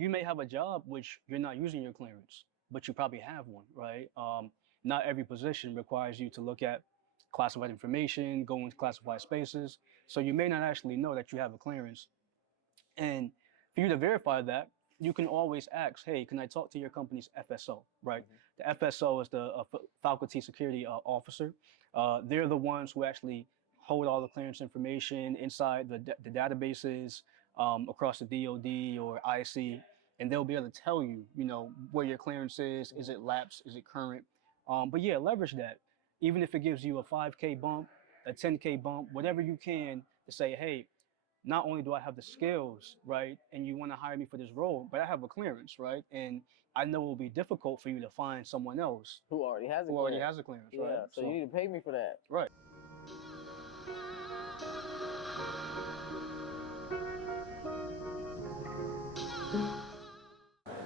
you may have a job which you're not using your clearance, but you probably have one, right? Not every position requires you to look at classified information, go into classified spaces. So you may not actually know that you have a clearance. And for you to verify that, you can always ask, hey, can I talk to your company's FSO, right? Mm-hmm. The FSO is the faculty security officer. They're the ones who actually hold all the clearance information inside the databases across the DoD or IC, and they'll be able to tell you, where your clearance is it lapsed, is it current? But yeah, leverage that. Even if it gives you a 5K bump, a 10K bump, whatever you can to say, hey, not only do I have the skills, right, and you want to hire me for this role, but I have a clearance, right? And I know it will be difficult for you to find someone else who already has a clearance, yeah, right? So you need to pay me for that. Right.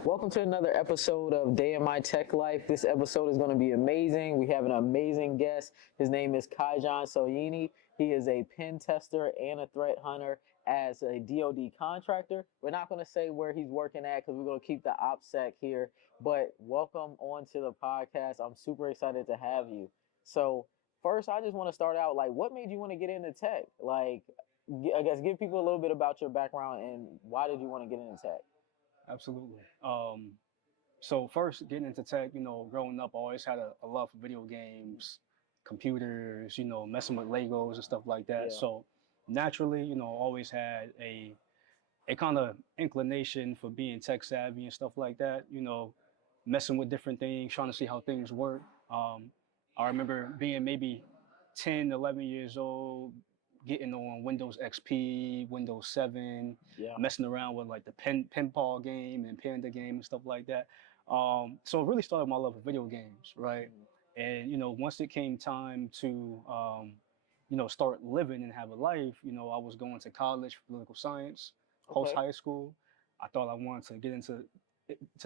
Welcome to another episode of Day in My Tech Life. This episode is going to be amazing. We have an amazing guest. His name is Kajhon Soyini. He is a pen tester and a threat hunter as a DoD contractor. We're not going to say where he's working at because we're going to keep the OPSEC here. But welcome on to the podcast. I'm super excited to have you. So first, I just want to start out, what made you want to get into tech? I guess give people a little bit about your background and why did you want to get into tech? Absolutely. So first, getting into tech, growing up, I always had a love for video games, computers, messing with Legos and stuff like that. Yeah. So naturally, always had a kind of inclination for being tech savvy and stuff like that, messing with different things, trying to see how things work. I remember being maybe 10, 11 years old, getting on Windows XP, Windows 7, messing around with the pinball game and Panda game and stuff like that. So it really started my love of video games, right? And, once it came time to, start living and have a life, I was going to college for political science, post high school. I thought I wanted to get into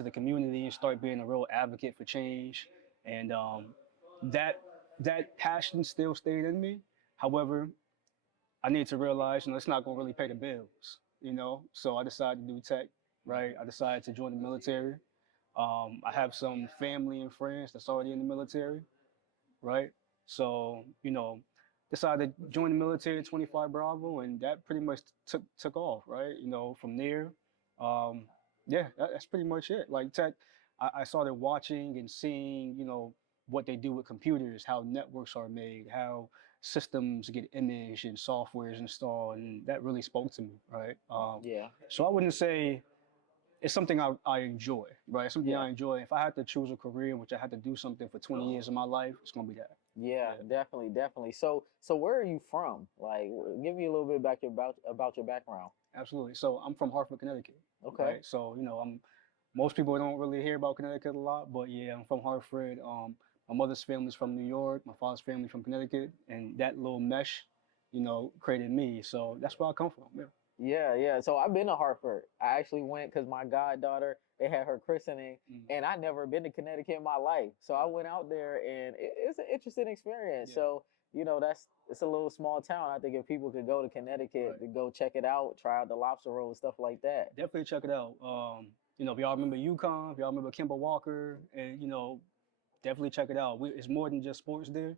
the community and start being a real advocate for change. And that passion still stayed in me. However, I need to realize, it's not going to really pay the bills, So I decided to do tech, right? I decided to join the military. I have some family and friends that's already in the military, right? So, decided to join the military at 25 Bravo, and that pretty much took off, right? From there, that's pretty much it. Tech, I started watching and seeing, what they do with computers, how networks are made, how systems get imaged and software is installed, and that really spoke to me, right? So I wouldn't say it's something I enjoy, right? It's something I enjoy. If I had to choose a career in which I had to do something for 20 years of my life, it's going to be that. Yeah, definitely. So where are you from? Give me a little bit about your background. Absolutely. So I'm from Hartford, Connecticut. Okay. Right? So, most people don't really hear about Connecticut a lot, but yeah, I'm from Hartford. My mother's family's from New York, my father's family from Connecticut, and that little mesh, created me. So that's where I come from. Yeah. So I've been to Hartford. I actually went because my goddaughter, they had her christening, and I'd never been to Connecticut in my life. So I went out there, and it's an interesting experience. Yeah. So, it's a little small town. I think if people could go to Connecticut to go check it out, try out the lobster roll, stuff like that. Definitely check it out. If y'all remember UConn, if y'all remember Kimball Walker, and, definitely check it out. It's more than just sports there.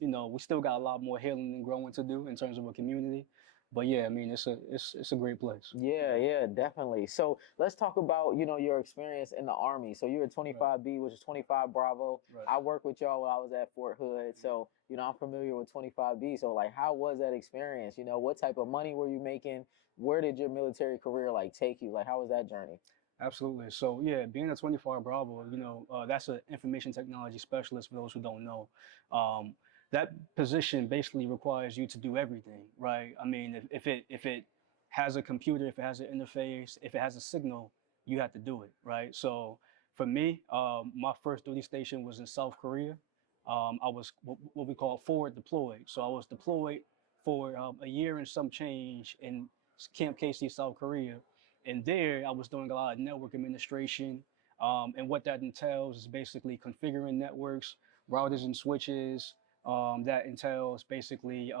We still got a lot more healing and growing to do in terms of a community. But yeah, I mean, it's a great place. Yeah, definitely. So let's talk about, your experience in the Army. So you're at 25B, which is 25 Bravo. Right. I worked with y'all when I was at Fort Hood. So, I'm familiar with 25B. So how was that experience? What type of money were you making? Where did your military career take you? How was that journey? Absolutely. So yeah, being a 25 Bravo, that's an information technology specialist for those who don't know. That position basically requires you to do everything, right? I mean, if it has a computer, if it has an interface, if it has a signal, you have to do it, right? So for me, my first duty station was in South Korea. I was what we call forward deployed. So I was deployed for a year and some change in Camp Casey, South Korea. And there I was doing a lot of network administration. And what that entails is basically configuring networks, routers and switches. That entails basically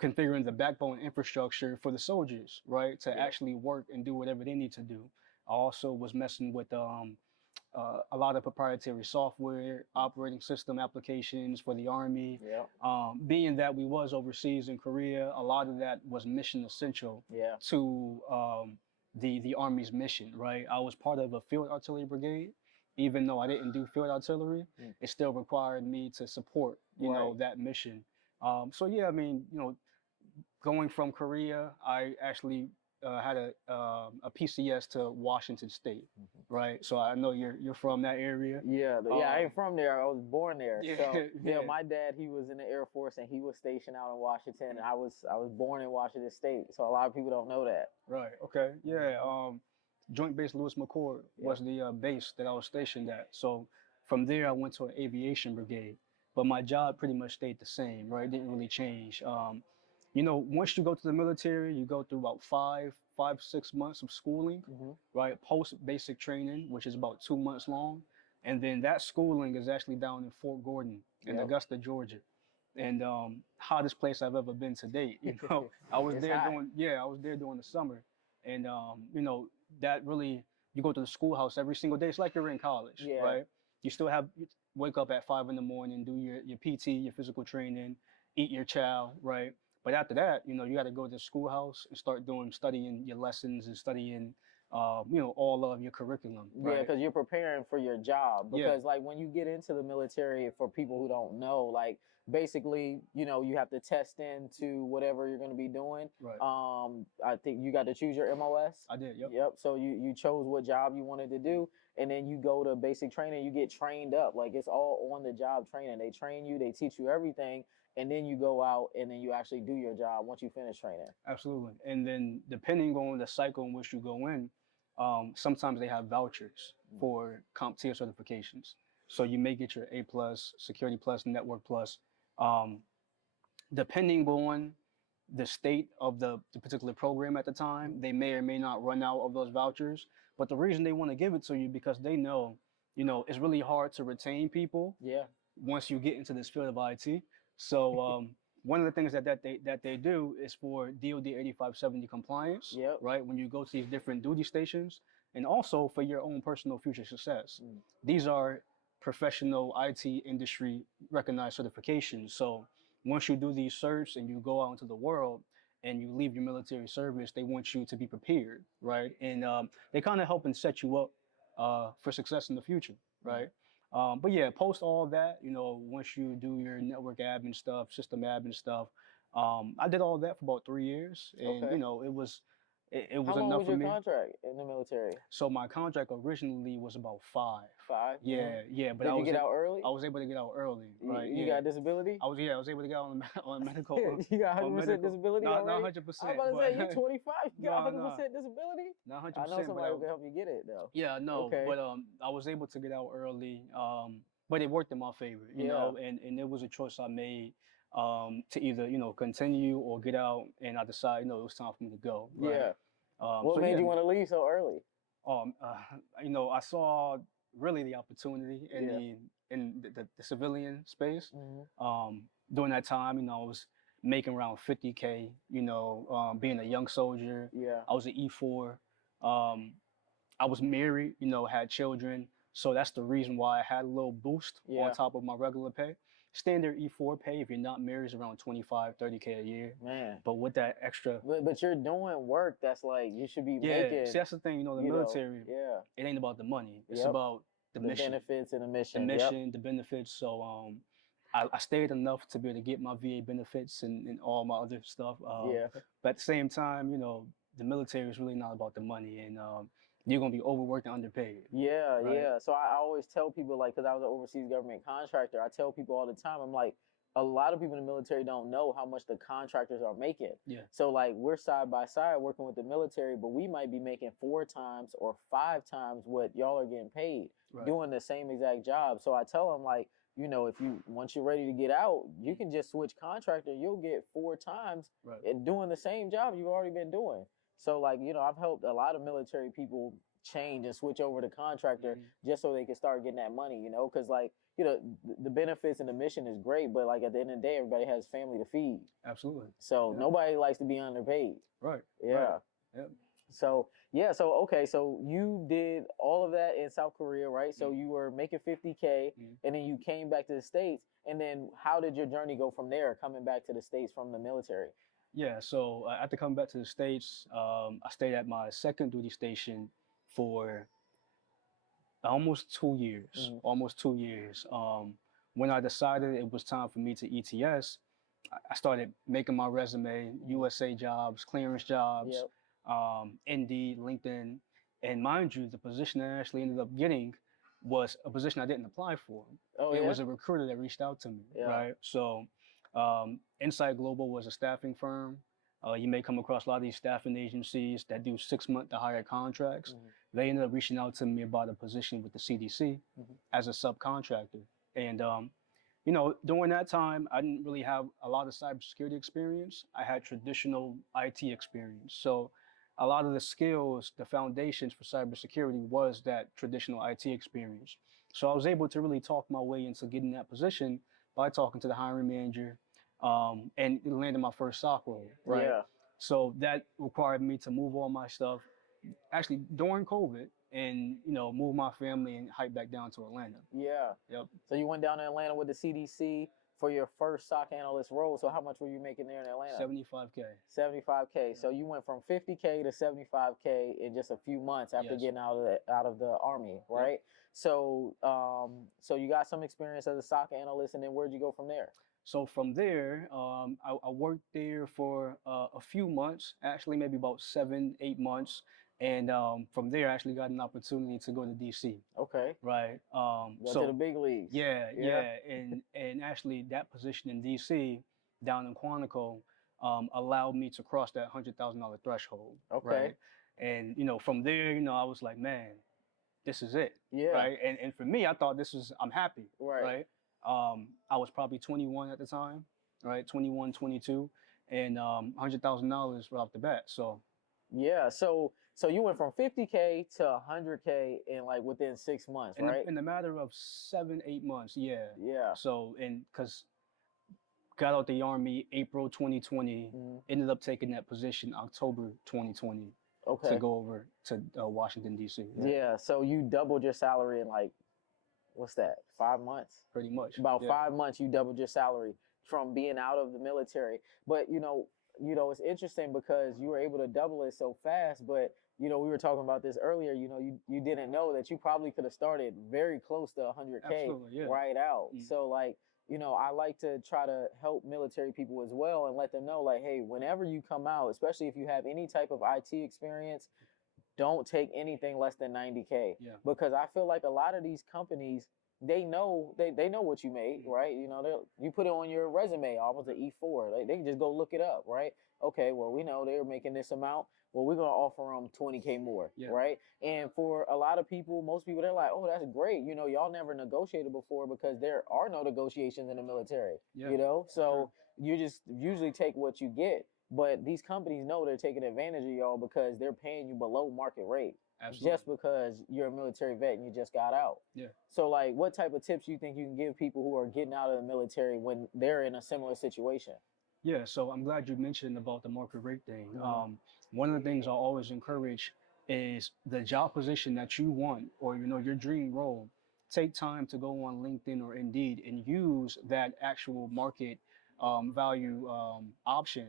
configuring the backbone infrastructure for the soldiers, right, to actually work and do whatever they need to do. I also was messing with a lot of proprietary software, operating system applications for the Army. Being that we was overseas in Korea, a lot of that was mission essential to the Army's mission, right? I was part of a field artillery brigade. Even though I didn't do field artillery, it still required me to support, you know, that mission. So yeah, I mean, you know, going from Korea, I actually had a PCS to Washington State, right? So I know you're from that area. Yeah, I ain't from there. I was born there. Yeah, so yeah. My dad, he was in the Air Force and he was stationed out in Washington. And I was born in Washington State, so a lot of people don't know that. Right. Okay. Yeah. Joint Base Lewis McChord was the base that I was stationed at. So from there, I went to an aviation brigade, but my job pretty much stayed the same, right? It didn't really change. You know, once you go to the military, you go through about 6 months of schooling, right? Post basic training, which is about 2 months long. And then that schooling is actually down in Fort Gordon in Augusta, Georgia. And hottest place I've ever been to date. You know, I was there during the summer. And, you know, that really, you go to the schoolhouse every single day. It's like you're in college, right? You still wake up at 5 in the morning, do your PT, your physical training, eat your chow, right? But after that, you know, you got to go to the schoolhouse and start studying your lessons and studying, you know, all of your curriculum. Right? Yeah, because you're preparing for your job. Because like when you get into the military, for people who don't know, like basically, you know, you have to test into whatever you're going to be doing. Right. I think you got to choose your MOS. I did. Yep. Yep. So you chose what job you wanted to do, and then you go to basic training. You get trained up. Like it's all on the job training. They train you. They teach you everything. And then you go out and then you actually do your job once you finish training. Absolutely. And then depending on the cycle in which you go in, sometimes they have vouchers for CompTIA certifications. So you may get your A+, Security Plus, Network Plus. Depending on the state of the particular program at the time, they may or may not run out of those vouchers. But the reason they want to give it to you because they know, you know, it's really hard to retain people once you get into this field of IT. So one of the things that they do is for DoD 8570 compliance, right? When you go to these different duty stations, and also for your own personal future success. These are professional IT industry recognized certifications. So once you do these certs and you go out into the world and you leave your military service, they want you to be prepared, right? And they kind of help and set you up for success in the future, right? But yeah, post all that, you know, once you do your network admin stuff, system admin stuff, I did all that for about 3 years, and you know, it was enough for me. How long was your contract in the military? So my contract originally was about 5. 5? Yeah, yeah. But did you get out early? I was able to get out early, right? You got disability? I was able to get out on medical. You got 100% disability already? Not 100%. I was about to say, you're 25, you got 100% disability? Not 100%. I know somebody who can help you get it, though. Yeah, no, but I was able to get out early, but it worked in my favor, you know, and it was a choice I made to either, you know, continue or get out, and I decided, you know, it was time for me to go. Right? Yeah. What made you want to leave so early? You know, I saw really the opportunity in the civilian space. During that time, you know, I was making around 50K, you know, being a young soldier. I was an E4. I was married, you know, had children. So that's the reason why I had a little boost on top of my regular pay. Standard E4 pay, if you're not married, is around 25, 30K a year. Man. But with that extra... But you're doing work that's like, you should be making... Yeah, see, that's the thing, you know, the military, it ain't about the money. It's about the mission. The benefits and the mission. The mission, the benefits. So I stayed enough to be able to get my VA benefits and all my other stuff. But at the same time, you know, the military is really not about the money. And you're going to be overworked and underpaid. Yeah, right? So I always tell people, like, because I was an overseas government contractor, I tell people all the time, I'm like, a lot of people in the military don't know how much the contractors are making. So, like, we're side by side working with the military, but we might be making 4 times or 5 times what y'all are getting paid doing the same exact job. So I tell them, like, you know, once you're ready to get out, you can just switch contractor. You'll get 4 times and doing the same job you've already been doing. So like, I've helped a lot of military people change and switch over to contractor just so they can start getting that money, because like, the benefits and the mission is great, but like at the end of the day, everybody has family to feed. Absolutely. So nobody likes to be underpaid. Right. Yeah. Right. Yep. So okay, so you did all of that in South Korea, right? So you were making 50K, and then you came back to the States, and then how did your journey go from there, coming back to the States from the military? Yeah, so after coming back to the States, I stayed at my second duty station for almost 2 years. Almost 2 years. When I decided it was time for me to ETS, I started making my resume, USA jobs, clearance jobs, Indeed, LinkedIn, and mind you, the position I actually ended up getting was a position I didn't apply for. It was a recruiter that reached out to me, right? So, Insight Global was a staffing firm. You may come across a lot of these staffing agencies that do 6-month to hire contracts. They ended up reaching out to me about a position with the CDC as a subcontractor. And, during that time, I didn't really have a lot of cybersecurity experience. I had traditional IT experience. So a lot of the skills, the foundations for cybersecurity was that traditional IT experience. So I was able to really talk my way into getting that position by talking to the hiring manager, and landing my first SOC role, right? Yeah. So that required me to move all my stuff, actually during COVID, and move my family and hike back down to Atlanta. Yeah. Yep. So you went down to Atlanta with the CDC for your first SOC analyst role. So how much were you making there in Atlanta? 75K. 75K. So you went from 50K to 75K in just a few months after getting out of the army, right? Yep. So so you got some experience as a SOC analyst, and then where'd you go from there? So from there, I worked there for a few months, actually maybe about 7-8 months. And from there, I actually got an opportunity to go to DC. Okay. Right. Go to the big leagues. Yeah. And actually, that position in DC, down in Quantico, allowed me to cross that $100,000 threshold. Okay. Right. And from there, I was like, man, this is it. Yeah. Right. And for me, I thought I'm happy. Right. Right. I was probably 21 at the time. Right. 21, 22, and $100,000 right off the bat. So. Yeah, so you went from 50K to 100K in like within 6 months, right? In a matter of 7-8 months, yeah. Yeah. So, because got out the Army April 2020, ended up taking that position October 2020 to go over to Washington, D.C. Right? Yeah, so you doubled your salary in like, what's that, 5 months? Pretty much. About 5 months, you doubled your salary from being out of the military. But, it's interesting because you were able to double it so fast, but we were talking about this earlier, you didn't know that you probably could have started very close to 100K right out. So like, I like to try to help military people as well and let them know like, hey, whenever you come out, especially if you have any type of IT experience, don't take anything less than 90K. Because I feel like a lot of these companies, they know what you made, right? You put it on your resume, almost an E4. They can just go look it up, right? Okay, well, we know they're making this amount. Well, we're going to offer them 20K more, right? And for a lot of people, most people, they're like, oh, that's great. Y'all never negotiated before because there are no negotiations in the military, So you just usually take what you get. But these companies know they're taking advantage of y'all because they're paying you below market rate. Absolutely. Just because you're a military vet and you just got out. Yeah. So like, what type of tips you think you can give people who are getting out of the military when they're in a similar situation? Yeah, so I'm glad you mentioned about the market rate thing. One of the things I always encourage is the job position that you want, or your dream role. Take time to go on LinkedIn or Indeed and use that actual market value option.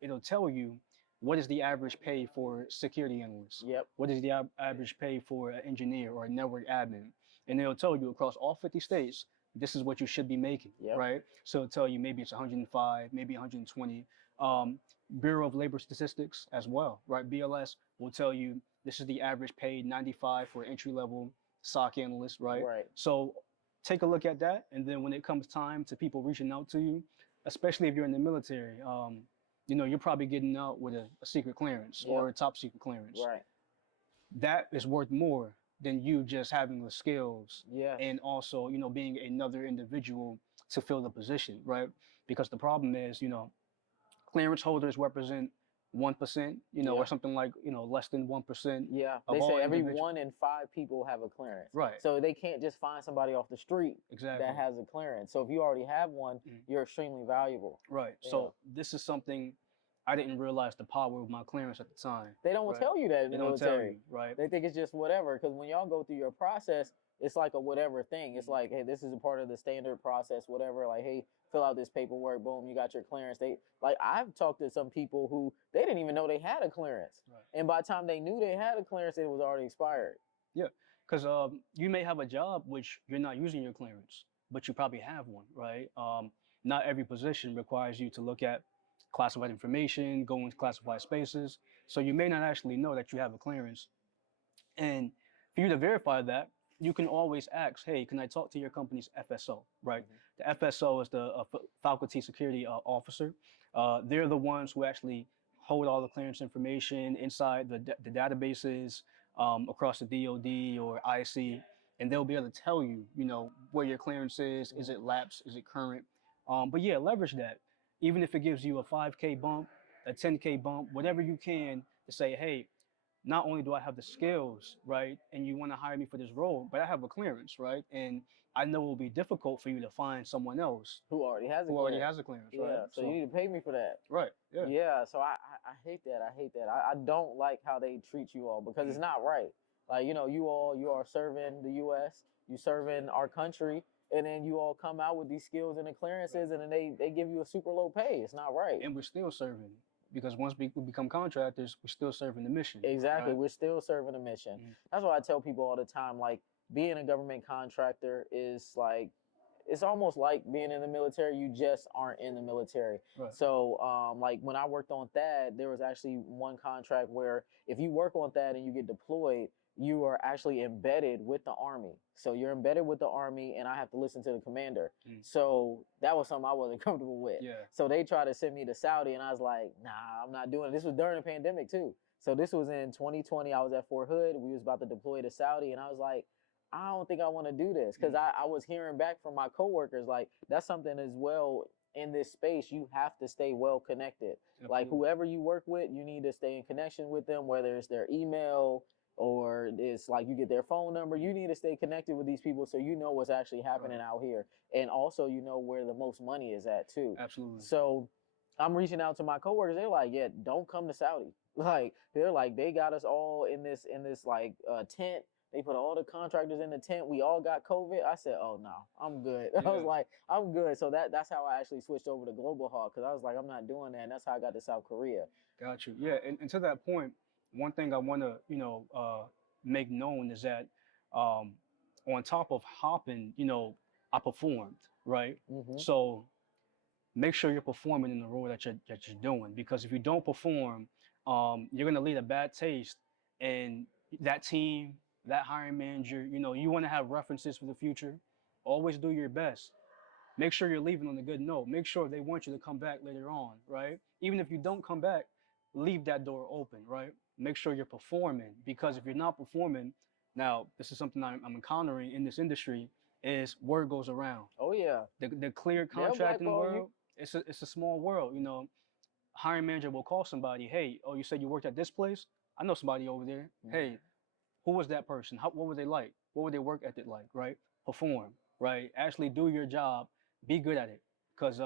It'll tell you what is the average pay for security analysts. Yep. What is the average pay for an engineer or a network admin, and it'll tell you across all 50 states. This is what you should be making, right? So it'll tell you maybe it's 105, maybe 120. Bureau of Labor Statistics as well, right? BLS will tell you this is the average pay, 95 for entry-level SOC analyst, right? So take a look at that, and then when it comes time to people reaching out to you, especially if you're in the military, you're probably getting out with a secret clearance or a top secret clearance. Right. That is worth more than you just having the skills and also, being another individual to fill the position, right? Because the problem is, clearance holders represent 1%, or something like, less than 1% Yeah, of they all say every individuals. 1 in 5 people have a clearance. Right. So they can't just find somebody off the street Exactly. that has a clearance. So if you already have one, you're extremely valuable. Right. Yeah. So this is something I didn't realize the power of my clearance at the time. They don't right? tell you that in They the don't tell military. you, right? They think it's just whatever. Because when y'all go through your process, it's like a whatever thing. It's like, hey, this is a part of the standard process, whatever. Like, hey, fill out this paperwork. Boom, you got your clearance. I've talked to some people who they didn't even know they had a clearance, Right. and by the time they knew they had a clearance, it was already expired. Yeah, because you may have a job which you're not using your clearance, but you probably have one, right? Not every position requires you to look at classified information, go into classified spaces, so you may not actually know that you have a clearance. And for you to verify that, you can always ask, hey, can I talk to your company's FSO, right? The FSO is the faculty security officer. They're the ones who actually hold all the clearance information inside the databases across the DoD or IC, and they'll be able to tell you, where your clearance is it lapsed, is it current? But yeah, leverage that. Even if it gives you a 5K bump, a 10K bump, whatever you can to say, hey, not only do I have the skills, right, and you want to hire me for this role, but I have a clearance, right? And I know it will be difficult for you to find someone else who already has a clearance, yeah, right? so you need to pay me for that. Right, yeah. Yeah, so I hate that. I hate that. I don't like how they treat you all because it's not right. Like, you are serving the U.S., you serving our country, and then you all come out with these skills and the clearances, and then they give you a super low pay. It's not right. And we're still serving. Because once we become contractors, we're still serving the mission. Exactly. Right? We're still serving the mission. That's why I tell people all the time, like, being a government contractor is like, it's almost like being in the military. You just aren't in the military. Right. So, like, when I worked on THAAD, there was actually one contract where if you work on THAAD and you get deployed, you are actually embedded with the Army. So you're embedded with the Army, and I have to listen to the commander. So that was something I wasn't comfortable with. Yeah. So they tried to send me to Saudi, and I was like, nah, I'm not doing it. This was during the pandemic, too. So this was in 2020. I was at Fort Hood. We was about to deploy to Saudi, and I was like, I don't think I want to do this. Because I was hearing back from my coworkers, like, that's something as well in this space. You have to stay well connected. Absolutely. Like, whoever you work with, you need to stay in connection with them, whether it's their email, or it's like you get their phone number. You need to stay connected with these people so you know what's actually happening out here. And also, you know where the most money is at, too. Absolutely. So I'm reaching out to my coworkers. They're like, yeah, don't come to Saudi. Like, they're like, they got us all in this like tent. They put all the contractors in the tent. We all got COVID. I said, oh, no, I'm good. Yeah. I was like, I'm good. So that's how I actually switched over to Global Hawk, because I was like, I'm not doing that. And that's how I got to South Korea. Got you. Yeah, and to that point, one thing I want to, make known is that on top of hopping, I performed, right? So make sure you're performing in the role that you're doing, because if you don't perform, you're gonna leave a bad taste, and that team, that hiring manager, you want to have references for the future. Always do your best. Make sure you're leaving on a good note. Make sure they want you to come back later on, right? Even if you don't come back, leave that door open, right? Make sure you're performing, because if you're not performing, now this is something I'm encountering in this industry, is word goes around. Oh yeah. The clear contracting world, it's a small world, Hiring manager will call somebody, hey, oh, you said you worked at this place? I know somebody over there. Hey, who was that person? What were they like? What were their work ethic like, right? Perform, right? Actually do your job, be good at it. Because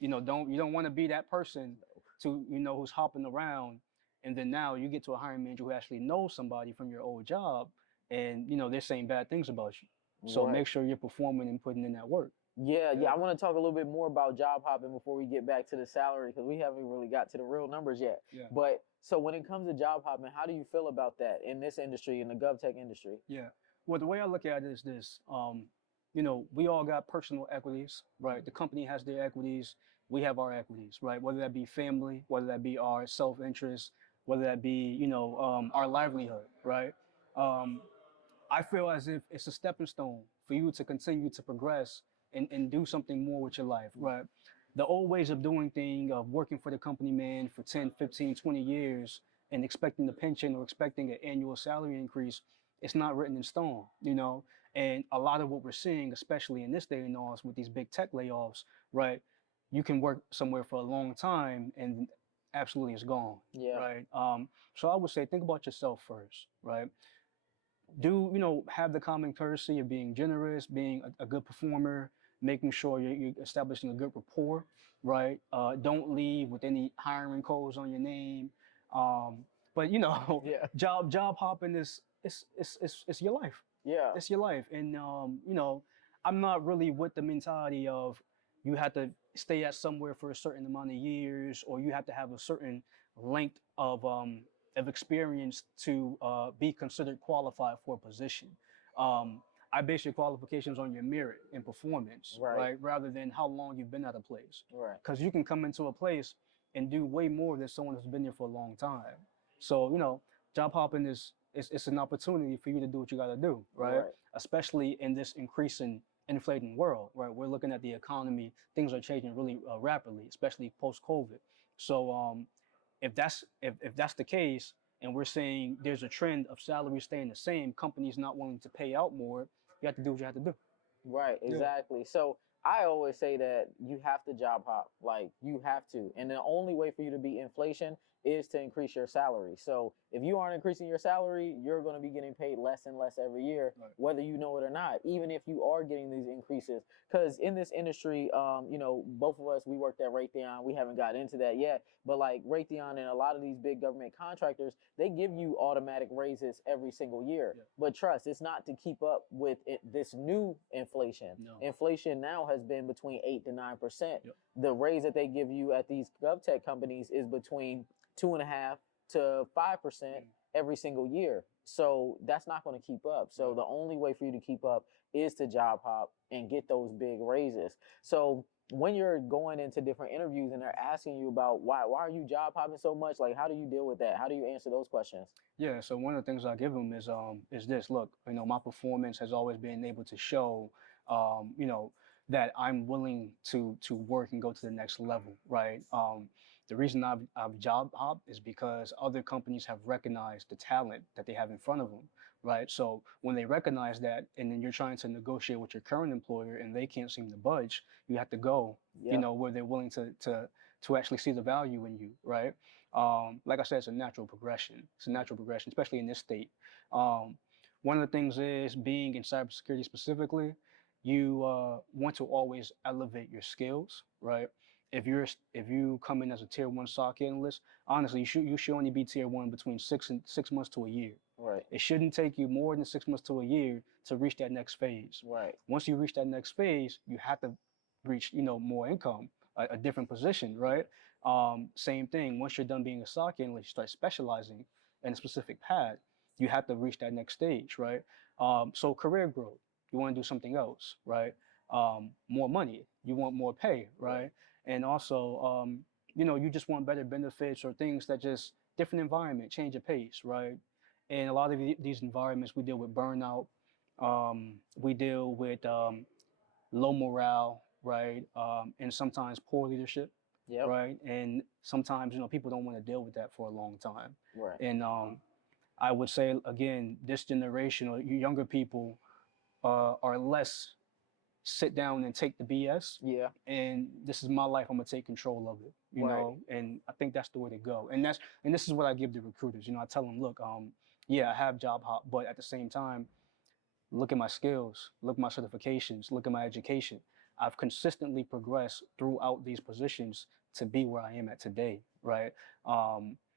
you don't want to be that person to, who's hopping around, and then now you get to a hiring manager who actually knows somebody from your old job, and they're saying bad things about you. So make sure you're performing and putting in that work. Yeah. I want to talk a little bit more about job hopping before we get back to the salary, because we haven't really got to the real numbers yet. Yeah. But so when it comes to job hopping, how do you feel about that in this industry, in the GovTech industry? Yeah. Well, the way I look at it is this. We all got personal equities, right? The company has their equities. We have our equities, right? Whether that be family, whether that be our self-interest, whether that be, our livelihood, right? I feel as if it's a stepping stone for you to continue to progress and do something more with your life, right? The old ways of doing things, of working for the company, man, for 10, 15, 20 years and expecting the pension or expecting an annual salary increase, it's not written in stone, And a lot of what we're seeing, especially in this day and age with these big tech layoffs, right? You can work somewhere for a long time, and absolutely is gone. Yeah. Right. So I would say think about yourself first. Right. Do have the common courtesy of being generous, being a good performer, making sure you're establishing a good rapport, right? Don't leave with any hiring codes on your name. But Yeah. job hopping is it's your life. Yeah. It's your life, and I'm not really with the mentality of you have to stay at somewhere for a certain amount of years, or you have to have a certain length of experience to be considered qualified for a position. I base your qualifications on your merit and performance, right? Rather than how long you've been at a place. Right. Because you can come into a place and do way more than someone who's been there for a long time. So, job hopping is it's an opportunity for you to do what you got to do, right? Especially in this increasing inflating world, right? We're looking at the economy; things are changing really rapidly, especially post COVID. So, if that's the case, and we're saying there's a trend of salaries staying the same, companies not willing to pay out more, you have to do what you have to do. Right, exactly. So I always say that you have to job hop, like you have to. And the only way for you to beat inflation is to increase your salary. So if you aren't increasing your salary, you're going to be getting paid less and less every year, whether you know it or not, even if you are getting these increases. Because in this industry, both of us, we worked at Raytheon. We haven't got into that yet. But like Raytheon and a lot of these big government contractors, they give you automatic raises every single year. Yeah. But trust, it's not to keep up with this new inflation. No. Inflation now has been between 8 to 9%. Yep. The raise that they give you at these GovTech companies is between 2.5 to 5% every single year. So that's not going to keep up. So the only way for you to keep up is to job hop and get those big raises. So when you're going into different interviews and they're asking you about why are you job hopping so much, like how do you deal with that? How do you answer those questions? Yeah, so one of the things I give them is this. Look, my performance has always been able to show, that I'm willing to work and go to the next level, right? The reason I've job hopped is because other companies have recognized the talent that they have in front of them, right? So when they recognize that, and then you're trying to negotiate with your current employer and they can't seem to budge, you have to go, where they're willing to actually see the value in you, right? Like I said, it's a natural progression. It's a natural progression, especially in this state. One of the things is being in cybersecurity specifically, you want to always elevate your skills, right? If you come in as a tier 1 SOC analyst, honestly, you should only be tier 1 between 6 months to a year. Right. It shouldn't take you more than 6 months to a year to reach that next phase. Right. Once you reach that next phase, you have to reach more income, a different position, right? Same thing. Once you're done being a SOC analyst, you start specializing in a specific path. You have to reach that next stage, right? So career growth. You want to do something else, right? More money. You want more pay, right? And also, you just want better benefits or things that just different environment, change of pace, right? And a lot of these environments, we deal with burnout. We deal with low morale, right? And sometimes poor leadership, right? And sometimes, people don't want to deal with that for a long time. Right. And I would say, again, this generation or younger people are less sit down and take the BS. Yeah. And this is my life. I'm gonna take control of it. You know, and I think that's the way to go. And this is what I give the recruiters. I tell them, look, yeah, I have job hop, but at the same time, look at my skills, look at my certifications, look at my education. I've consistently progressed throughout these positions to be where I am at today, right?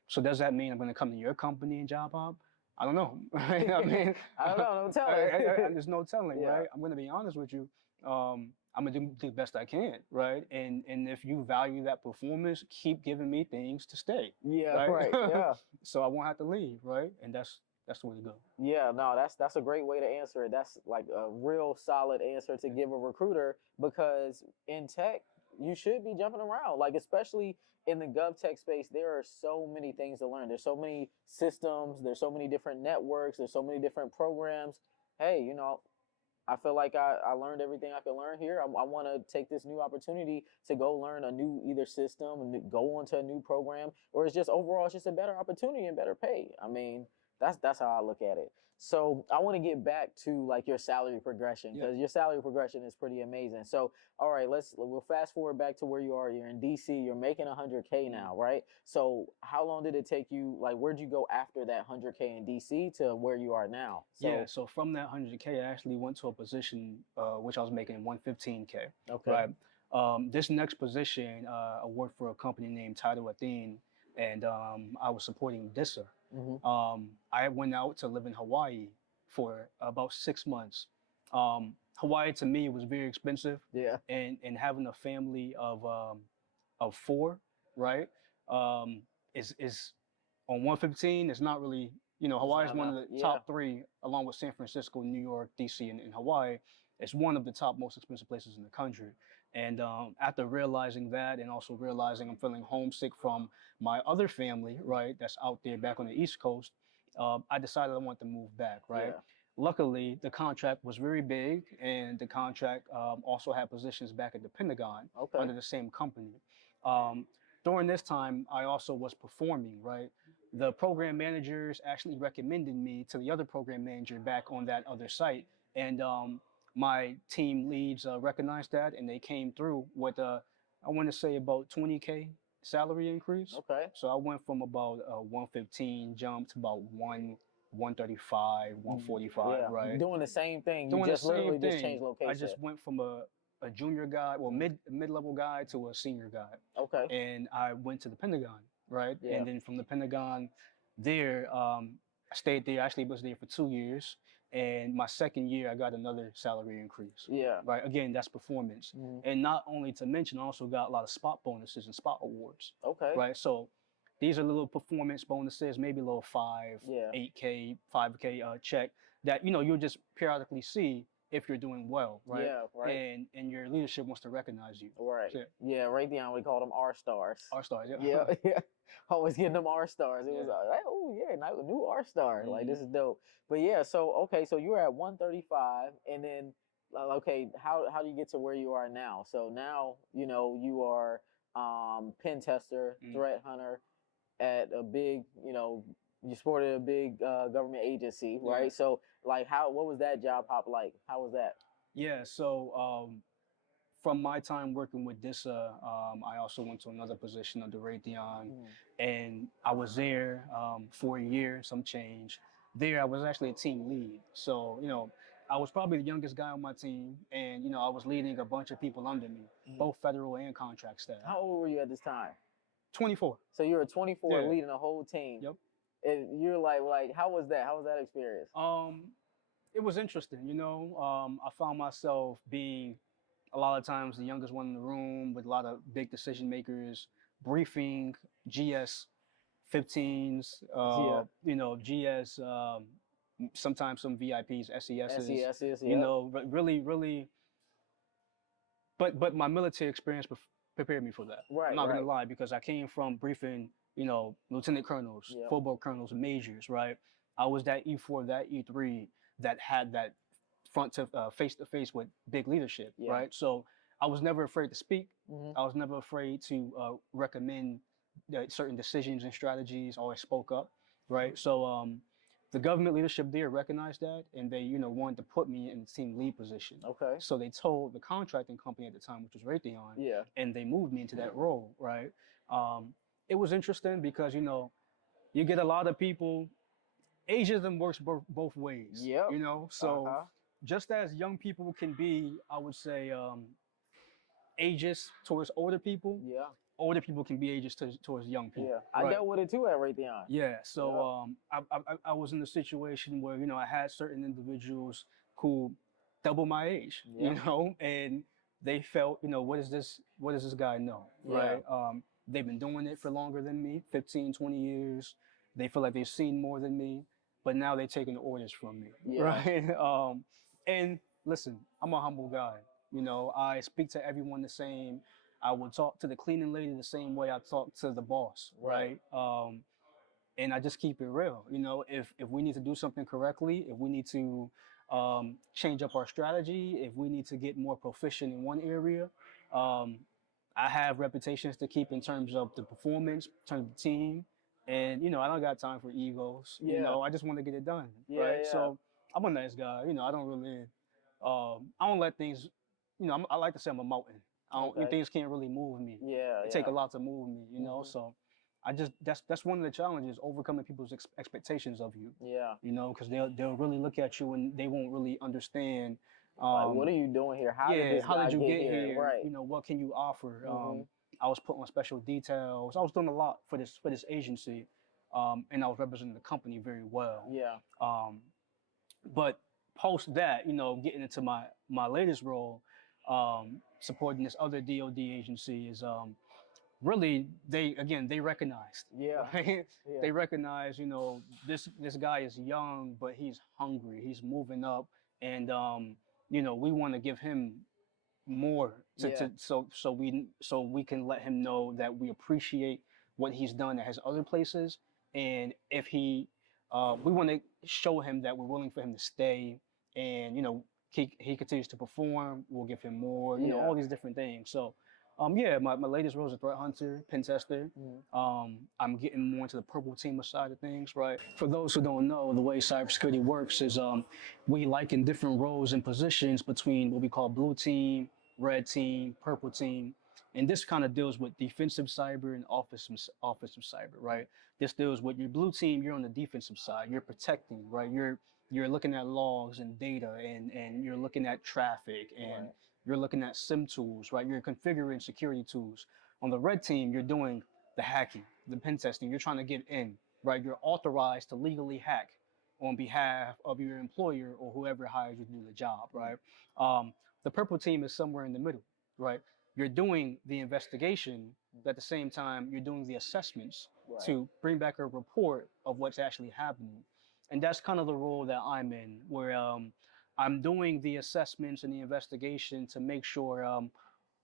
So does that mean I'm going to come to your company and job hop? I don't know. Right? I mean, I don't know. No telling. There's no telling, right? I'm going to be honest with you. I'm going to do the best I can, right? And if you value that performance, keep giving me things to stay. Yeah, right. Yeah. So I won't have to leave, right? And that's the way to go. Yeah, no, that's a great way to answer it. That's like a real solid answer to give a recruiter, because in tech, you should be jumping around. Like, especially in the GovTech space, there are so many things to learn. There's so many systems, there's so many different networks, there's so many different programs. Hey, I feel like I learned everything I could learn here. I want to take this new opportunity to go learn a new either system and go onto a new program, or it's just overall, it's just a better opportunity and better pay. I mean, That's how I look at it. So I want to get back to like your salary progression, because your salary progression is pretty amazing. So all right, we'll fast forward back to where you are. You're in DC. You're making 100K now, right? So how long did it take you? Like, where'd you go after that 100K in DC to where you are now? So from that 100K, I actually went to a position which I was making 115K. Okay. Right. This next position, I worked for a company named Tidal Athene, and I was supporting DISA. I went out to live in Hawaii for about 6 months. Hawaii to me was very expensive. Yeah. And having a family of four, right, is on 115. It's not really, Hawaii is one of the top three, along with San Francisco, New York, DC, and Hawaii. It's one of the top most expensive places in the country. And after realizing that, and also realizing I'm feeling homesick from my other family, right, that's out there back on the East Coast, I decided I want to move back, right? Yeah. Luckily, the contract was very big, and the contract also had positions back at the Pentagon under the same company. During this time, I also was performing, right? The program managers actually recommended me to the other program manager back on that other site, and my team leads recognized that, and they came through with I want to say about 20K salary increase. Okay. So I went from about 115 jump to about 135, 145, right? Doing the same thing. Doing You just the same literally thing. just changed location. I just went from a junior guy, well, mid-level guy to a senior guy. Okay. And I went to the Pentagon, right? Yeah. And then from the Pentagon there, I stayed there. Actually, was there for 2 years. And my second year, I got another salary increase. Yeah. Right. Again, that's performance. And not only to mention, I also got a lot of spot bonuses and spot awards. Okay. Right. So these are little performance bonuses, maybe a little 8K, 5K check that, you'll just periodically see if you're doing well, right? Yeah, right. And your leadership wants to recognize you. Right. So, yeah, right there, we call them R-stars. R-stars, yeah. Yeah, yeah. Always getting them R-stars. It was like, oh yeah, new R-star. Like, this is dope. But yeah, so you were at 135, and then okay, how do you get to where you are now? So now, you are pen tester, threat hunter at a big, you supported a big government agency, right? So like, what was that job hop like? How was that? Yeah, so from my time working with DISA, I also went to another position under Raytheon, and I was there for a year, some change. There, I was actually a team lead. So, I was probably the youngest guy on my team, and, I was leading a bunch of people under me, both federal and contract staff. How old were you at this time? 24. So you were 24 leading a whole team. Yep. And you're like, how was that? How was that experience? It was interesting, I found myself being a lot of times the youngest one in the room with a lot of big decision makers, briefing GS 15s, GS, sometimes some VIPs, SESs, really, but my military experience prepared me for that. Right, I'm not gonna lie, because I came from briefing, lieutenant colonels, full-boat colonels, majors, right? I was that E4, that E3 that had that front to face-to-face with big leadership, right? So I was never afraid to speak. I was never afraid to recommend certain decisions and strategies. I always spoke up, right? So the government leadership there recognized that, and they, wanted to put me in the team lead position. Okay. So they told the contracting company at the time, which was Raytheon, and they moved me into that role, right? It was interesting because, you get a lot of people. Ageism works both ways. Yep. So just as young people can be, I would say, ageist towards older people. Yeah. Older people can be ageist towards young people. Yeah, I dealt with it too at Raytheon. Yeah, so I was in a situation where I had certain individuals who double my age, and they felt, what does this guy know, right? They've been doing it for longer than me, 15, 20 years. They feel like they've seen more than me, but now they're taking the orders from me, right? And listen, I'm a humble guy. I speak to everyone the same. I would talk to the cleaning lady the same way I talk to the boss, right? And I just keep it real. If we need to do something correctly, if we need to change up our strategy, if we need to get more proficient in one area, I have reputations to keep in terms of the performance, in terms of the team, And I don't got time for egos. Yeah. I just want to get it done, Yeah, right? yeah. So I'm a nice guy. I don't really, I don't let things, I like to say I'm a mountain. I don't, Okay. things can't really move me. Yeah, It take yeah. a lot to move me, So that's one of the challenges, overcoming people's expectations of you, Yeah. because they'll really look at you and they won't really understand. Like, what are you doing here? How did Yeah, this how guy did you get get here? here? Right. What can you offer? Hmm. I was put on special details. I was doing a lot for this agency, and I was representing the company very well. Yeah. Um, but post that, getting into my latest role, supporting this other DoD agency is really they recognized, Yeah. right? Yeah. They recognize, this guy is young, but he's hungry. He's moving up, and we want to give him more Yeah. so we can let him know that we appreciate what he's done at his other places, and if we want to show him that we're willing for him to stay, and he continues to perform, we'll give him more, Yeah. all these different things. So yeah, my latest role is a threat hunter, pen tester. I'm getting more into the purple team side of things, right? For those who don't know, the way cybersecurity works is we liken different roles and positions between what we call blue team, red team, purple team. And this kind of deals with defensive cyber and offensive cyber, right? This deals with your blue team, you're on the defensive side, you're protecting, right? You're looking at logs and data, and you're looking at traffic, and Right. you're looking at SIM tools, right? You're configuring security tools. On the red team, you're doing the hacking, the pen testing. You're trying to get in, right? You're authorized to legally hack on behalf of your employer or whoever hires you to do the job, right? The purple team is somewhere in the middle, right? You're doing the investigation, but at the same time, you're doing the assessments Right. to bring back a report of what's actually happening. And that's kind of the role that I'm in, where I'm doing the assessments and the investigation to make sure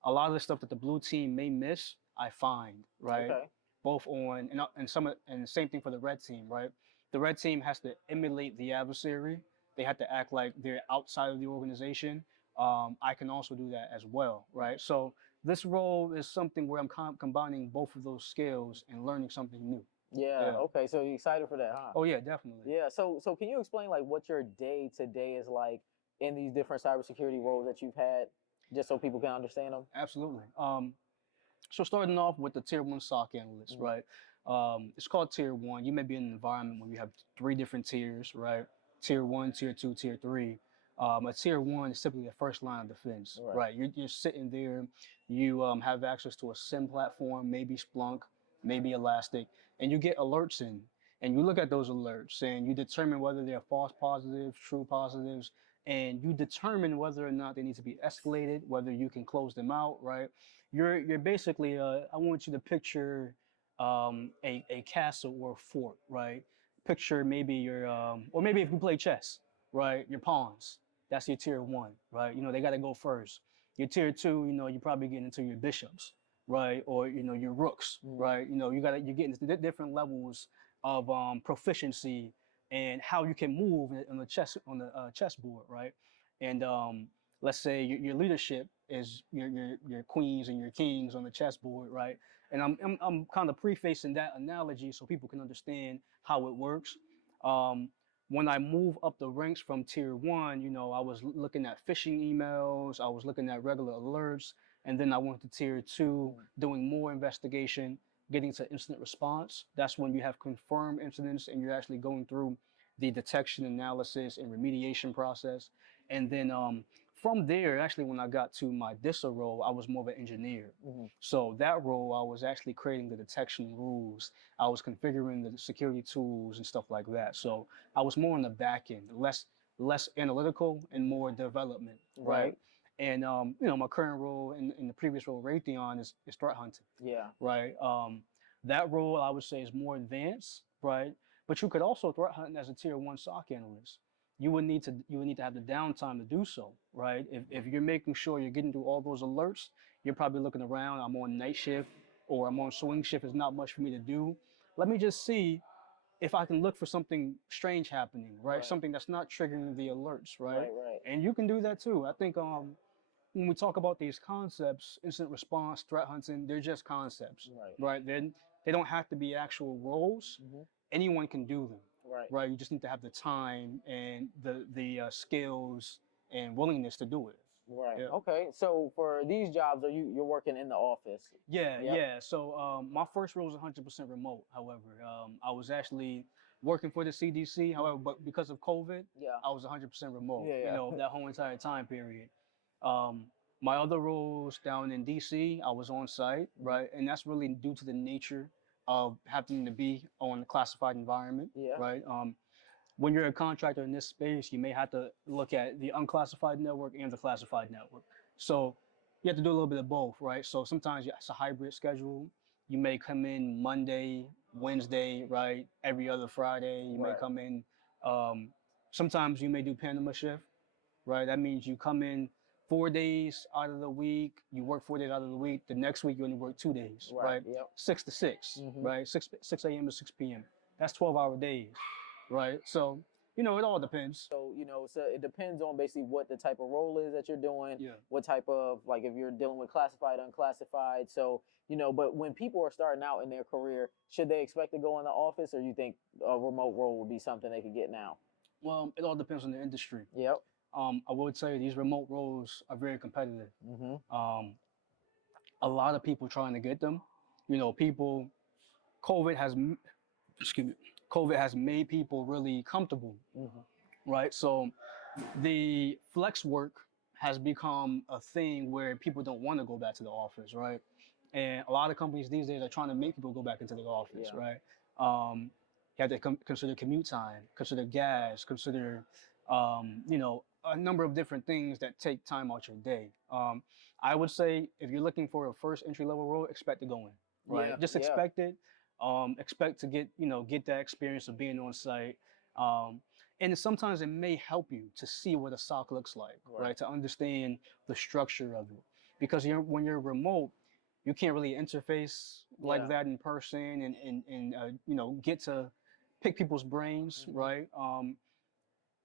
a lot of the stuff that the blue team may miss, I find, right? Okay. Both on and same thing for the red team, right? The red team has to emulate the adversary. They have to act like they're outside of the organization. I can also do that as well, right? So this role is something where I'm combining both of those skills and learning something new. Yeah. Yeah. Okay. So you're excited for that, huh? Oh yeah, definitely. Yeah. So can you explain like what your day to day is like in these different cybersecurity roles that you've had, just so people can understand them? Absolutely. So starting off with the tier one SOC analyst, right? It's called tier one. You may be in an environment where you have three different tiers, right? Tier one, tier two, tier three. A tier one is typically the first line of defense, Right. right? You're sitting there, you have access to a SIM platform, maybe Splunk, maybe Elastic, and you get alerts in, and you look at those alerts and you determine whether they're false positives, true positives, and you determine whether or not they need to be escalated, whether you can close them out, right? You're basically I want you to picture a castle or a fort, right? Picture maybe your or maybe if you play chess, right? Your pawns. That's your tier one, right? They got to go first. Your tier two, you probably get into your bishops, right? Or your rooks, right? You get into different levels of proficiency and how you can move on the chessboard, right? And let's say your leadership is your queens and your kings on the chessboard, right? And I'm kind of prefacing that analogy so people can understand how it works. When I move up the ranks from tier one, I was looking at phishing emails, I was looking at regular alerts, and then I went to tier two, doing more investigation, getting to incident response. That's when you have confirmed incidents and you're actually going through the detection, analysis, and remediation process. And then from there, actually, when I got to my DISA role, I was more of an engineer. So that role, I was actually creating the detection rules. I was configuring the security tools and stuff like that. So I was more on the back end, less analytical and more development, right? And my current role in the previous role, Raytheon, is threat hunting. Yeah. Right. That role I would say is more advanced, right? But you could also threat hunt as a tier one SOC analyst. You would need to have the downtime to do so, right? If you're making sure you're getting through all those alerts, you're probably looking around. I'm on night shift or I'm on swing shift. It's not much for me to do. Let me just see if I can look for something strange happening, right? Something that's not triggering the alerts, right? Right. And you can do that too. I think when we talk about these concepts, incident response, threat hunting, they're just concepts, right? they don't have to be actual roles. Anyone can do them. Right. You just need to have the time and the skills and willingness to do it. Right. Yeah. Okay. So for these jobs, you're working in the office? Yeah, Yep. yeah. So my first role was 100% remote. However, I was actually working for the CDC. However, but because of COVID, Yeah. I was 100% remote. Yeah, yeah. You know, that whole entire time period. Um, my other roles down in DC, I was on site, right? And that's really due to the nature of having to be on a classified environment, Yeah. right? When you're a contractor in this space, you may have to look at the unclassified network and the classified network. So you have to do a little bit of both, right? So sometimes it's a hybrid schedule. You may come in Monday, Wednesday, right? Every other Friday. You may Right. come in. Sometimes you may do Panama shift, right? That means you come in 4 days out of the week. You work 4 days out of the week. The next week you only work 2 days, right? Yep. 6 to 6, right? 6 a.m. to 6 p.m. That's 12-hour days, right? So it all depends. So, so it depends on basically what the type of role is that you're doing, Yeah. what type of, like if you're dealing with classified, unclassified. So, but when people are starting out in their career, should they expect to go in the office, or you think a remote role would be something they could get now? Well, it all depends on the industry. Yep. I would say these remote roles are very competitive. A lot of people trying to get them. COVID has, excuse me, COVID has made people really comfortable, right? So the flex work has become a thing where people don't want to go back to the office, right? And a lot of companies these days are trying to make people go back into the office, Yeah. right? You have to consider commute time, consider gas, consider, a number of different things that take time out your day. I would say if you're looking for a first entry level role, expect to go in, right? Yeah, Just yeah. expect it. Expect to get that experience of being on site. And sometimes it may help you to see what a SOC looks like, right? To understand the structure of it. Because when you're remote, you can't really interface like that in person and get to pick people's brains, right?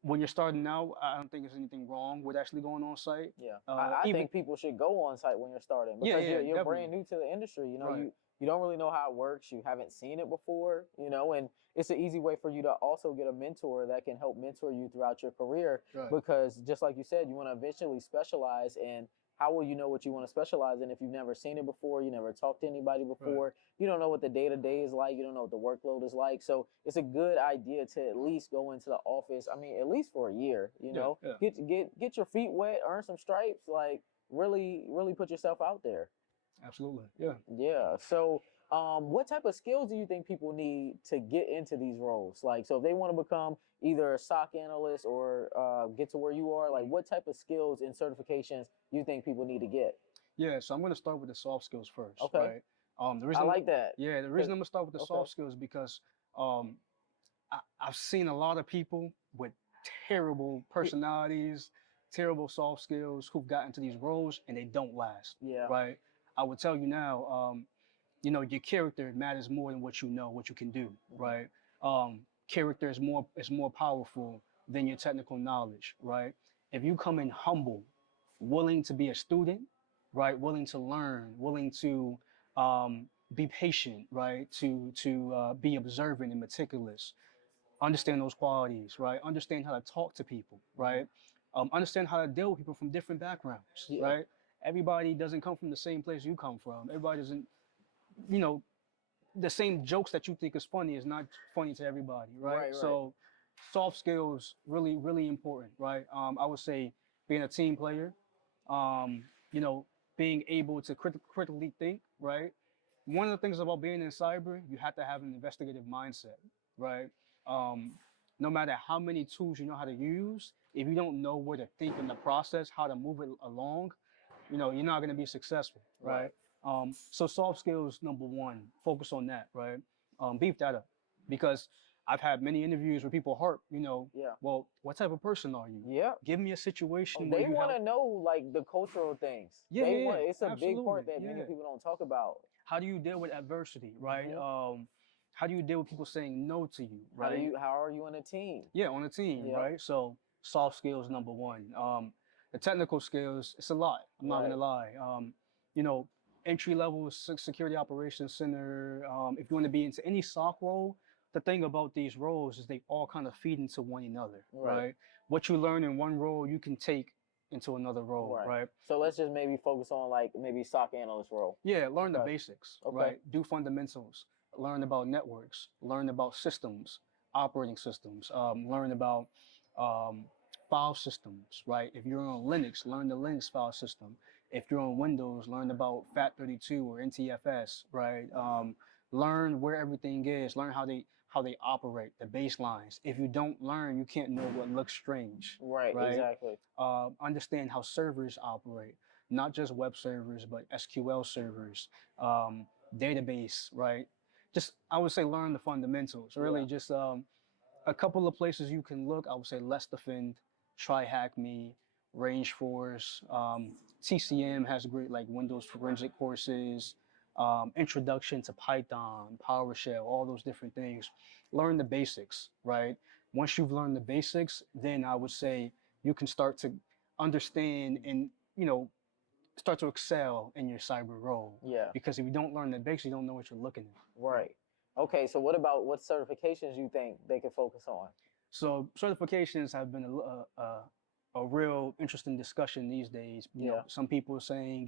When you're starting out, I don't think there's anything wrong with actually going on site. Yeah, I think people should go on site when you're starting, Yeah, because yeah, you're definitely. brand new to the industry. Right. You don't really know how it works. You haven't seen it before, and it's an easy way for you to also get a mentor that can help mentor you throughout your career. Right. Because just like you said, you want to eventually specialize, and how will you know what you want to specialize in if you've never seen it before, you never talked to anybody before, you don't know what the day-to-day is like, you don't know what the workload is like. So it's a good idea to at least go into the office, I mean, at least for a year, Yeah. get your feet wet, earn some stripes, like really put yourself out there. Absolutely. Yeah. Yeah. So what type of skills do you think people need to get into these roles? Like, so if they want to become either a SOC analyst or get to where you are, like what type of skills and certifications do you think people need to get? Yeah, so I'm going to start with the soft skills first. Okay. Right? The reason I like that. Yeah, the reason I'm going to start with the soft skills is because I've seen a lot of people with terrible personalities, terrible soft skills who've gotten into these roles and they don't last. Yeah. Right? I would tell you now, your character matters more than what you can do, right? Character is more powerful than your technical knowledge, right? If you come in humble, willing to be a student, right? Willing to learn, willing to be patient, right? To be observant and meticulous, understand those qualities, right? Understand how to talk to people, right? Understand how to deal with people from different backgrounds, right? Everybody doesn't come from the same place you come from. Everybody doesn't, the same jokes that you think is funny is not funny to everybody, right? So soft skills, really, really important, right? I would say being a team player, being able to critically think, right? One of the things about being in cyber, you have to have an investigative mindset, right? No matter how many tools you know how to use, if you don't know where to think in the process, how to move it along, you're not going to be successful, right? So soft skills, number one, focus on that, right? Beef that up, because I've had many interviews where people harp, well, what type of person are you? Yeah. Give me a situation They where you want to have, know like the cultural things. Yeah, It's a big part absolutely, that many yeah. people don't talk about. How do you deal with adversity, right? How do you deal with people saying no to you, right? How are you on a team? Yeah, on a team, Yeah. right? So soft skills, number one. The technical skills, it's a lot. I'm not gonna lie. entry level security operations center. If you want to be into any SOC role, the thing about these roles is they all kind of feed into one another, right? What you learn in one role, you can take into another role, right? So let's just maybe focus on like maybe SOC analyst role. Yeah, learn the basics, right? Do fundamentals, learn about networks, learn about systems, operating systems, learn about file systems, right? If you're on Linux, learn the Linux file system. If you're on Windows, learn about FAT32 or NTFS, right? Learn where everything is, learn how they operate, the baselines. If you don't learn, you can't know what looks strange. Right? Exactly. Understand how servers operate, not just web servers, but SQL servers, database, right? Just, I would say, learn the fundamentals. Really, just a couple of places you can look. I would say Let's Defend, Try Hack Me, Range Force. TCM has great like Windows forensic courses. Introduction to Python, PowerShell, all those different things. Learn the basics, right? Once you've learned the basics, then I would say you can start to understand and, start to excel in your cyber role. Yeah. Because if you don't learn the basics, you don't know what you're looking at. Right. Okay, so what certifications you think they could focus on? So certifications have been a real interesting discussion these days. You know, some people are saying,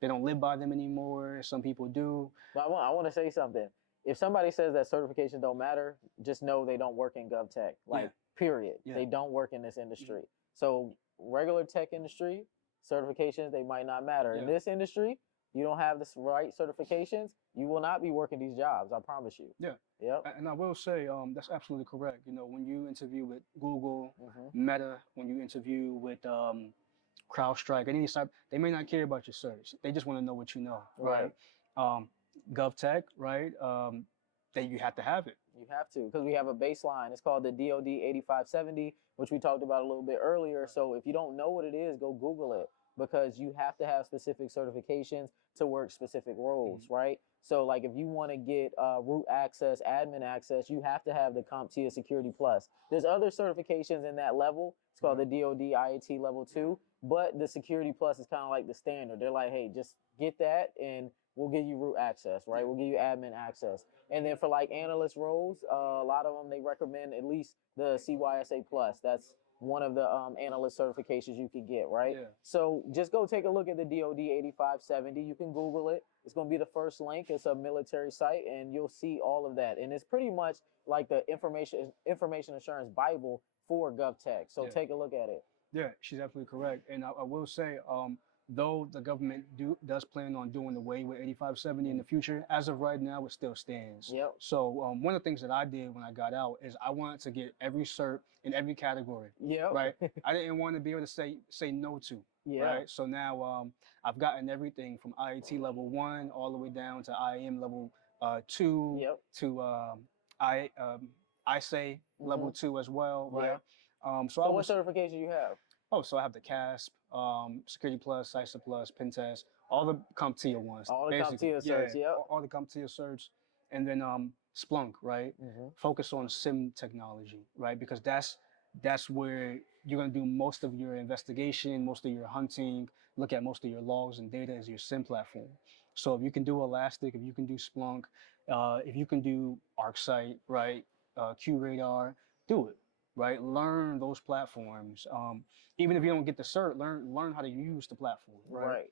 they don't live by them anymore. Some people do. But I want to say something. If somebody says that certifications don't matter, just know they don't work in GovTech. Like, period. They don't work in this industry. So regular tech industry, certifications, they might not matter. In this industry, you don't have the right certifications, you will not be working these jobs. I promise you. Yeah. Yep. And I will say, that's absolutely correct. When you interview with Google, Meta, when you interview with CrowdStrike, any type, they may not care about your certs. They just want to know what you know, right? GovTech, right? That you have to have it. You have to, because we have a baseline. It's called the DoD 8570, which we talked about a little bit earlier. So if you don't know what it is, go Google it, because you have to have specific certifications to work specific roles, right? So like if you want to get root access, admin access, you have to have the CompTIA Security Plus. There's other certifications in that level. It's called the DoD IAT Level 2, but the Security Plus is kind of like the standard. They're like, hey, just get that and we'll give you root access, right? We'll give you admin access. And then for like analyst roles, a lot of them, they recommend at least the CYSA Plus. That's one of the analyst certifications you can get, right? Yeah. So just go take a look at the DoD 8570. You can Google it. It's going to be the first link. It's a military site, and you'll see all of that. And it's pretty much like the information assurance Bible for GovTech. So take a look at it. Yeah, she's absolutely correct. And I will say, though the government does plan on doing away with 8570 in the future, as of right now, it still stands. Yep. So one of the things that I did when I got out is I wanted to get every cert in every category. Yep. Right. I didn't want to be able to say no to. Right. So now I've gotten everything from IAT level 1 all the way down to IAM level 2 to ISA level 2 as well. Right. So what certification you have? Oh, so I have the CASP, Security Plus, CISA Plus, Pentest, all the CompTIA ones. All the CompTIA certs, all the CompTIA certs. And then Splunk, right? Focus on SIM technology, right? Because that's where you're going to do most of your investigation, most of your hunting, look at most of your logs and data as your SIM platform. So if you can do Elastic, if you can do Splunk, if you can do ArcSight, right? QRadar, do it. Right, learn those platforms. Even if you don't get the cert, learn how to use the platform. Right.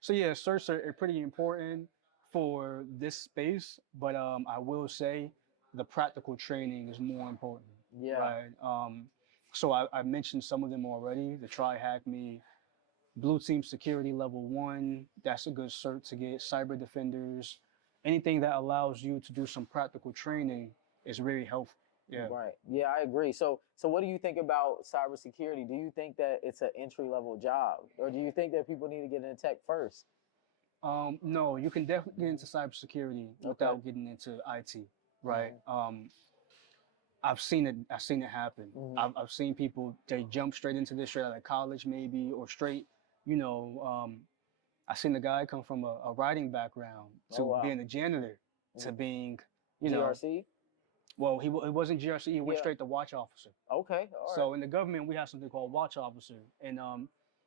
So yeah, certs are pretty important for this space, but I will say the practical training is more important. Yeah. Right. So I mentioned some of them already. The Try Hack Me, Blue Team Security Level 1. That's a good cert to get. Cyber Defenders. Anything that allows you to do some practical training is very helpful. Yeah. Right. Yeah, I agree. So what do you think about cybersecurity? Do you think that it's an entry-level job, or do you think that people need to get into tech first? No, you can definitely get into cybersecurity without getting into IT. Right. I've seen it happen. I've seen people, they jump straight into this straight out of college maybe, or straight, I seen a guy come from a writing background to being a janitor to being, GRC? Well, he wasn't GRC. He went straight to watch officer. Okay, all right. So in the government, we have something called watch officer, and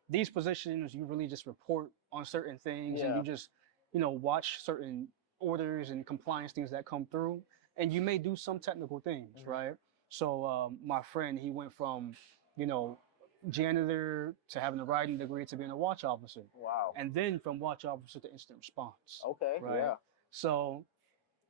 these positions, you really just report on certain things, and you just, watch certain orders and compliance things that come through, and you may do some technical things, right? So my friend, he went from, you know, janitor to having a writing degree to being a watch officer. Wow. And then from watch officer to incident response. Okay. Right. Yeah. So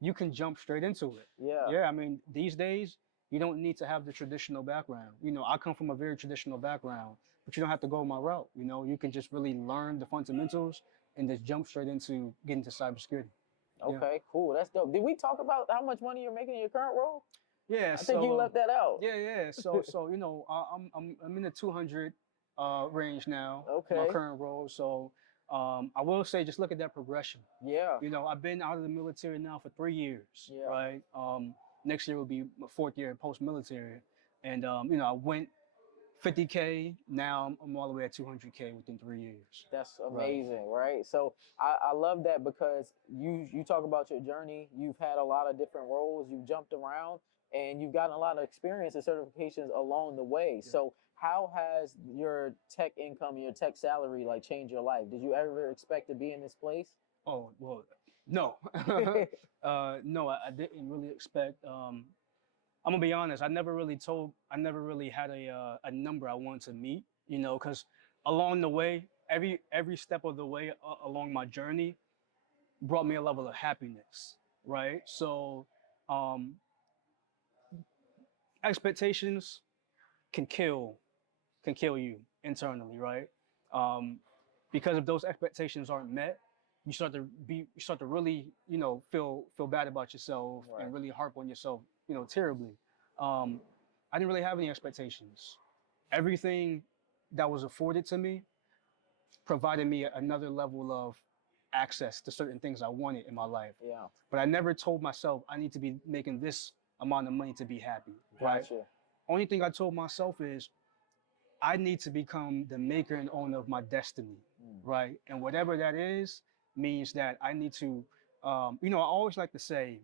you can jump straight into it. Yeah. Yeah. I mean, these days, you don't need to have the traditional background. I come from a very traditional background, but you don't have to go my route. You can just really learn the fundamentals and just jump straight into getting to cybersecurity. Okay, cool. That's dope. Did we talk about how much money you're making in your current role? Yeah, I think you left that out. Yeah. So I'm in the 200 range now. Okay. My current role. So I will say, just look at that progression. Yeah. I've been out of the military now for 3 years. Yeah. Right. Next year will be my 4th year post-military, and I went 50K. Now I'm all the way at 200K within 3 years. That's amazing, right? So I love that, because you talk about your journey. You've had a lot of different roles. You've jumped around, and you've gotten a lot of experience and certifications along the way. Yeah. So how has your tech income, your tech salary, like, changed your life? Did you ever expect to be in this place? Oh, well, no. No, I didn't really expect. I'm gonna be honest. I never really had a number I wanted to meet. Because along the way, every step of the way along my journey brought me a level of happiness, right? So, expectations can kill you internally, right? Because if those expectations aren't met, you start to really, feel bad about yourself, right, and really harp on yourself, terribly. I didn't really have any expectations. Everything that was afforded to me provided me another level of access to certain things I wanted in my life. Yeah. But I never told myself I need to be making this amount of money to be happy. Right? Gotcha. Only thing I told myself is I need to become the maker and owner of my destiny. Right? And whatever that is means that I need to, I always like to say,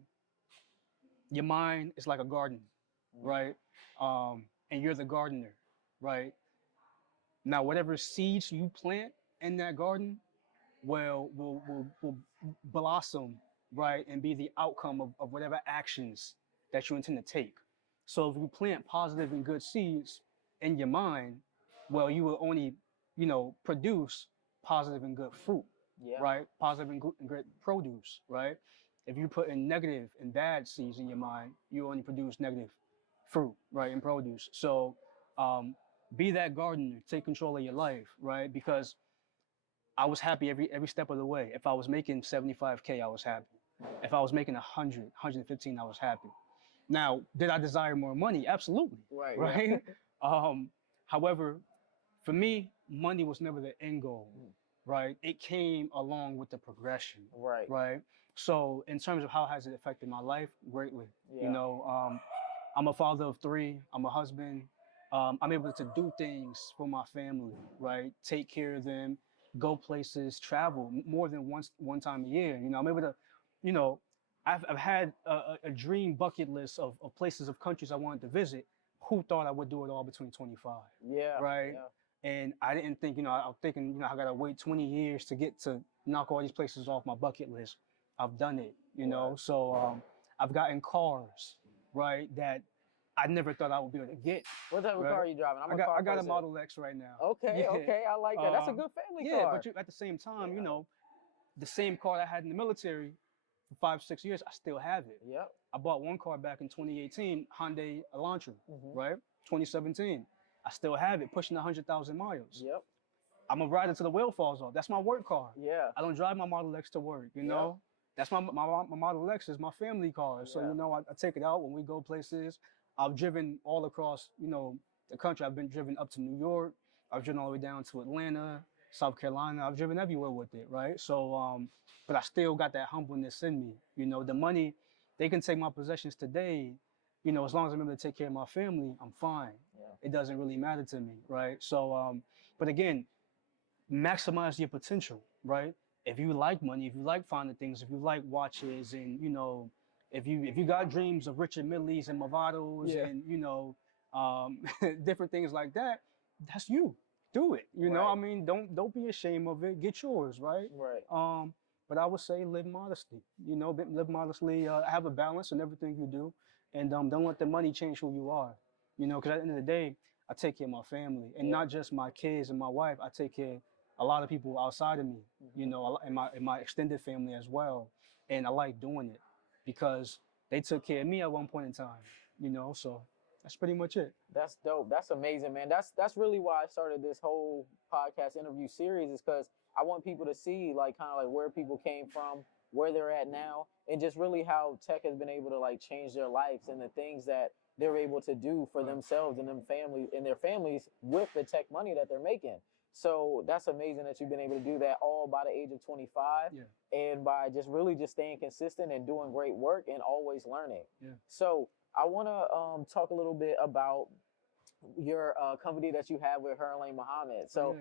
your mind is like a garden, right? And you're the gardener, right? Now, whatever seeds you plant in that garden will blossom, right? And be the outcome of whatever actions that you intend to take. So if you plant positive and good seeds in your mind, well, you will only, produce positive and good fruit. Yeah. Right? Positive and good produce, right? If you put in negative and bad seeds in your mind, you only produce negative fruit, right, and produce. So be that gardener, take control of your life, right? Because I was happy every step of the way. If I was making 75K, I was happy. If I was making 100, 115, I was happy. Now, did I desire more money? Absolutely. Right? Yeah. However, for me, money was never the end goal. Right? It came along with the progression. Right? So in terms of how has it affected my life, greatly. Yeah. I'm a father of 3. I'm a husband. I'm able to do things for my family, right? Take care of them, go places, travel more than one time a year. I'm able to, I've had a dream bucket list of places, of countries I wanted to visit. Who thought I would do it all between 25? Yeah. Right? Yeah. And I didn't think, I was thinking, I gotta wait 20 years to get to knock all these places off my bucket list. I've done it, Right. So I've gotten cars, right, that I never thought I would be able to get. What type of car are you driving? I got a Model X right now. Okay, yeah. Okay, I like that. That's a good family car. Yeah, but at the same time, the same car I had in the military for 5, 6 years, I still have it. Yep. I bought one car back in 2018, Hyundai Elantra, right? 2017. I still have it, pushing 100,000 miles. Yep. I'm a rider till the wheel falls off. That's my work car. Yeah. I don't drive my Model X to work, Yep. That's my Model X is my family car. So, I take it out when we go places. I've driven all across, the country. I've been driven up to New York. I've driven all the way down to Atlanta, South Carolina. I've driven everywhere with it, right? So, but I still got that humbleness in me. The money, they can take my possessions today. As long as I'm able to take care of my family, I'm fine. Yeah. It doesn't really matter to me, right? So, but again, maximize your potential, right? If you like money, if you like finding things, if you like watches, and if you got dreams of Richard Milles and Movados, yeah, and different things like that, that's you. do it. You know, Right. I mean, don't be ashamed of it. Get yours, right? Right. But I would say live modestly. You know, live modestly. Have a balance in everything you do, and don't let the money change who you are. You know, because at the end of the day, I take care of my family, and Yeah. not just my kids and my wife. I take care of a lot of people outside of me. You know, in my extended family as well, and I like doing it because they took care of me at one point in time. You know, so that's pretty much it. That's dope. That's amazing, man. That's really why I started this whole podcast interview series, is because I want people to see like kind of like where people came from, where they're at now, and just really how tech has been able to like change their lives and the things that they're able to do for themselves and their families with the tech money that they're making. So that's amazing that you've been able to do that all by the age of 25, and by just really just staying consistent and doing great work and always learning. So I want to talk a little bit about your company that you have with Herlane Muhammad. So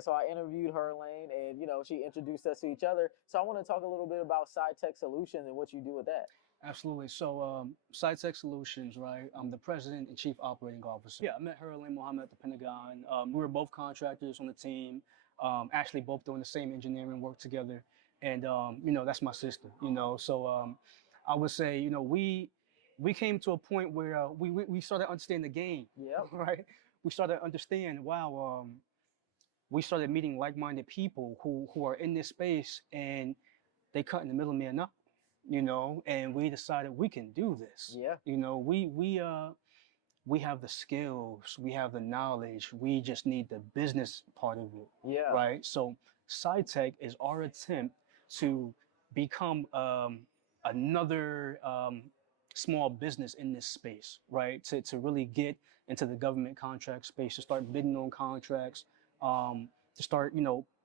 so I interviewed Herlane, and she introduced us to each other. So I want to talk a little bit about Sitech Solutions and what you do with that. Absolutely. So, Sitech Solutions, right? I'm the president and chief operating officer. Yeah, I met Herlane Muhammad at the Pentagon. We were both contractors on the team, actually both doing the same engineering work together. And, that's my sister, So I would say, we came to a point where we started understanding the game, right? We started understanding, wow, we started meeting like-minded people who are in this space, and they cutting the middleman up. And we decided we can do this. We have the skills, we have the knowledge, we just need the business part of it. Right. So Sitech is our attempt to become another small business in this space, right? To really get into the government contract space, to start bidding on contracts, to start,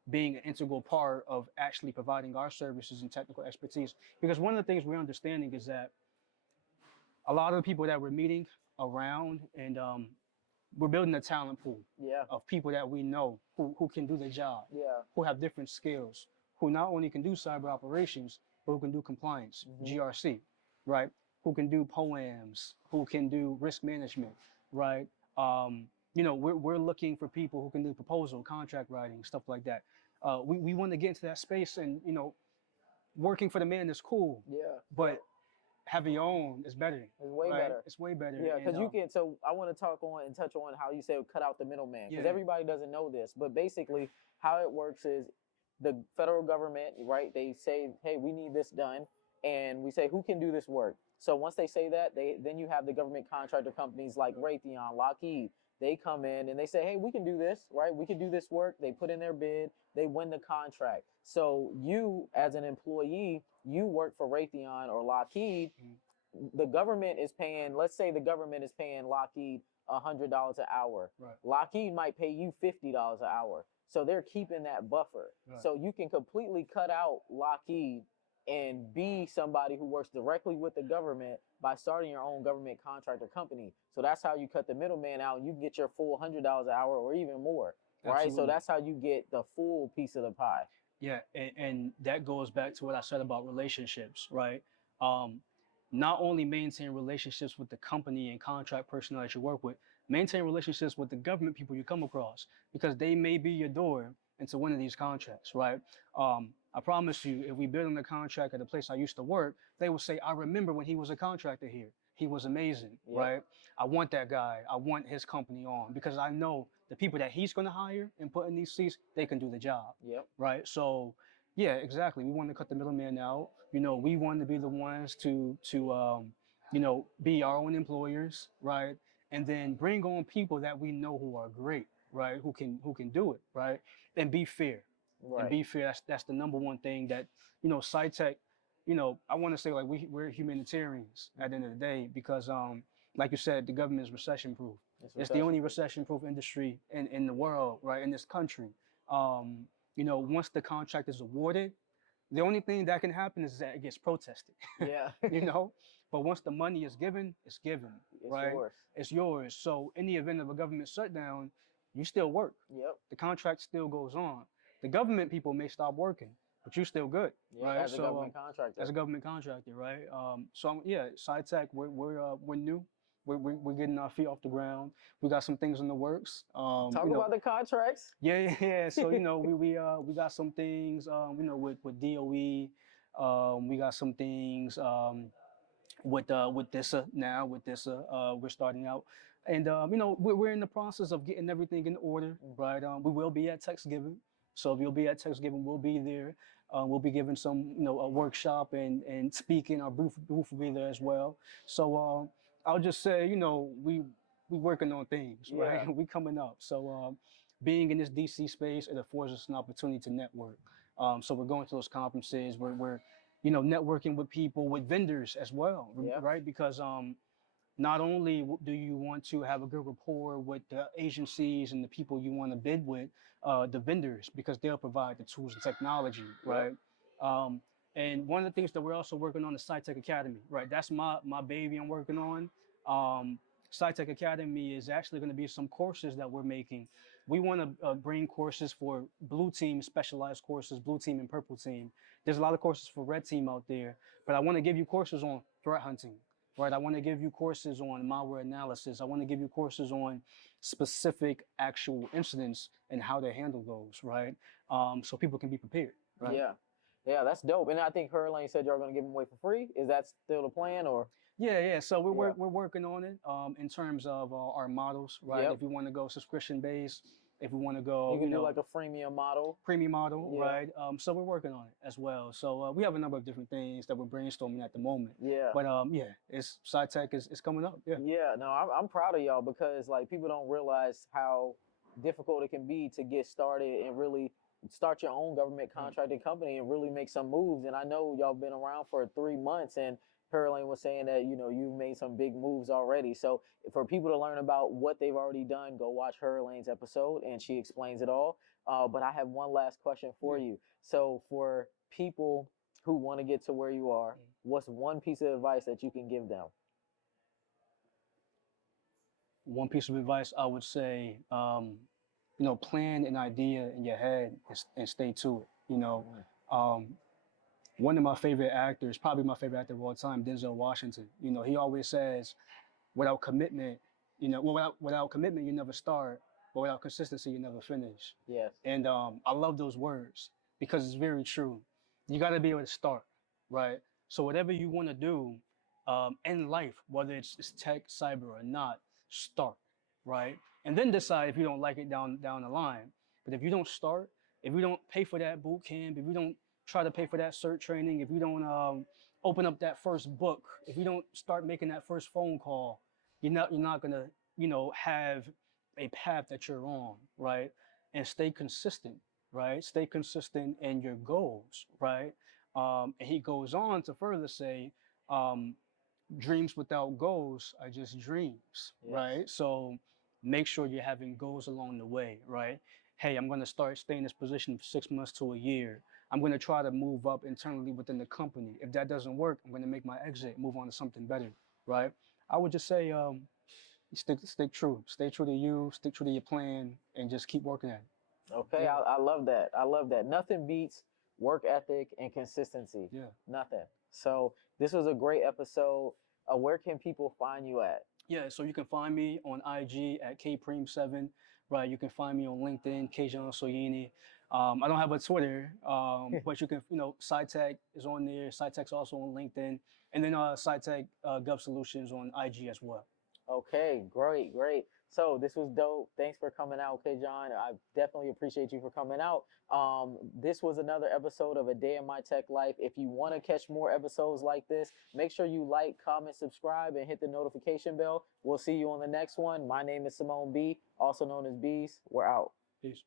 being an integral part of actually providing our services and technical expertise. Because one of the things we're understanding is that a lot of the people that we're meeting around, and we're building a talent pool of people that we know who can do the job, who have different skills, who not only can do cyber operations, but who can do compliance, GRC, right? Who can do POAMs, who can do risk management, right? We're looking for people who can do proposal, contract writing, stuff like that. We want to get into that space, and working for the man is cool. But having your own is better. It's way better. It's way better. Yeah, because you can. So I want to talk on and touch on how you say cut out the middleman, because everybody doesn't know this. But basically, how it works is the federal government, right? They say, hey, we need this done, and we say, who can do this work? So once they say that, then you have the government contractor companies like Raytheon, Lockheed. They come in and they say, hey, we can do this, right? We can do this work. They put in their bid, they win the contract. So you, as an employee, you work for Raytheon or Lockheed. The government is paying, let's say the government is paying Lockheed $100 an hour. Lockheed might pay you $50 an hour. So they're keeping that buffer. So you can completely cut out Lockheed and be somebody who works directly with the government by starting your own government contractor company. So that's how you cut the middleman out, and you get your full $100 an hour or even more, right? Absolutely. So that's how you get the full piece of the pie. Yeah, and that goes back to what I said about relationships, right? Not only maintain relationships with the company and contract personnel that you work with, maintain relationships with the government people you come across, because they may be your door into one of these contracts, right? I promise you, if we bid on a contract at the place I used to work, they will say, I remember when he was a contractor here. He was amazing, right? I want that guy. I want his company on, because I know the people that he's going to hire and put in these seats, they can do the job, right? So, yeah, exactly. We want to cut the middleman out. We want to be the ones to be our own employers, right? And then bring on people that we know who are great, right? Who can do it, right? And be fair. And be fair. That's the number one thing that, Sitech, I want to say, like, we're humanitarians at the end of the day, because like you said, the government is recession proof. It's the only recession proof industry in the world, right? In this country. Once the contract is awarded, the only thing that can happen is that it gets protested. But once the money is given, it's given, right? Yours. It's yours. So in the event of a government shutdown, you still work. The contract still goes on. The government people may stop working, but you're still good, right? As a government contractor. As a government contractor, right? Sitech, we're new. we're getting our feet off the ground. We got some things in the works. Talk about the contracts. Yeah. So we got some things with DOE. We got some things with DISA now. With DISA, we're starting out, and we're in the process of getting everything in order. Right. We will be at Thanksgiving. So if you'll be at Thanksgiving, we'll be there. We'll be giving some, a workshop and speaking. Our booth will be there as well. So I'll just say, we working on things, right? Yeah. We coming up. So being in this DC space, it affords us an opportunity to network. So we're going to those conferences. We're networking with people, with vendors as well, Yeah. right? Because not only do you want to have a good rapport with the agencies and the people you want to bid with, the vendors, because they'll provide the tools and technology, right? And one of the things that we're also working on is Sitech Academy, right? That's my baby I'm working on. Sitech Academy is actually going to be some courses that we're making. We want to bring courses for blue team, specialized courses, blue team and purple team. There's a lot of courses for red team out there, but I want to give you courses on threat hunting. Right, I want to give you courses on malware analysis. I want to give you courses on specific actual incidents and how to handle those, right? So people can be prepared. Right? Yeah, that's dope. And I think Herlane said y'all going to give them away for free. Is that still the plan, or? Yeah. So we're working on it in terms of our models, right? Yep. If we want to go subscription based, if we want to go, you can do like a freemium model. Premium model, right? So we're working on it as well. So we have a number of different things that we're brainstorming at the moment. Yeah. But it's Sitech is coming up. Yeah. Yeah. No, I'm proud of y'all, because like people don't realize how difficult it can be to get started and really start your own government contracting company and really make some moves. And I know y'all been around for 3 months, and Herlane was saying that, you've made some big moves already. So for people to learn about what they've already done, go watch Herlane's episode, and she explains it all. But I have one last question for you. So for people who want to get to where you are, what's one piece of advice that you can give them? One piece of advice I would say, plan an idea in your head and stay to it. One of my favorite actors, probably my favorite actor of all time, Denzel Washington. He always says, without commitment, without commitment, you never start, but without consistency, you never finish. Yes. And I love those words because it's very true. You got to be able to start, right? So whatever you want to do in life, whether it's tech, cyber, or not, start, right? And then decide if you don't like it down the line. But if you don't start, if you don't pay for that boot camp, if you don't try to pay for that cert training, if you don't open up that first book, if you don't start making that first phone call, you're not gonna have a path that you're on, right? And stay consistent, right? Stay consistent in your goals, right? And he goes on to further say, dreams without goals are just dreams, right? So make sure you're having goals along the way, right? Hey, I'm going to stay in this position for 6 months to a year. I'm going to try to move up internally within the company. If that doesn't work, I'm going to make my exit, move on to something better, right? I would just say, stick true. Stay true to you, stick true to your plan, and just keep working at it. Okay, yeah. I love that. I love that. Nothing beats work ethic and consistency. Yeah. Nothing. So this was a great episode. Where can people find you at? Yeah, so you can find me on IG at kpreem7, right? You can find me on LinkedIn, Kajhon Soyini. I don't have a Twitter, but you can, Sitech is on there. Sitech's also on LinkedIn. And then Sitech Gov Solutions on IG as well. Okay, great. So this was dope. Thanks for coming out, Kajhon. I definitely appreciate you for coming out. This was another episode of A Day in My Tech Life. If you want to catch more episodes like this, make sure you like, comment, subscribe, and hit the notification bell. We'll see you on the next one. My name is Simone B, also known as Bees. We're out. Peace.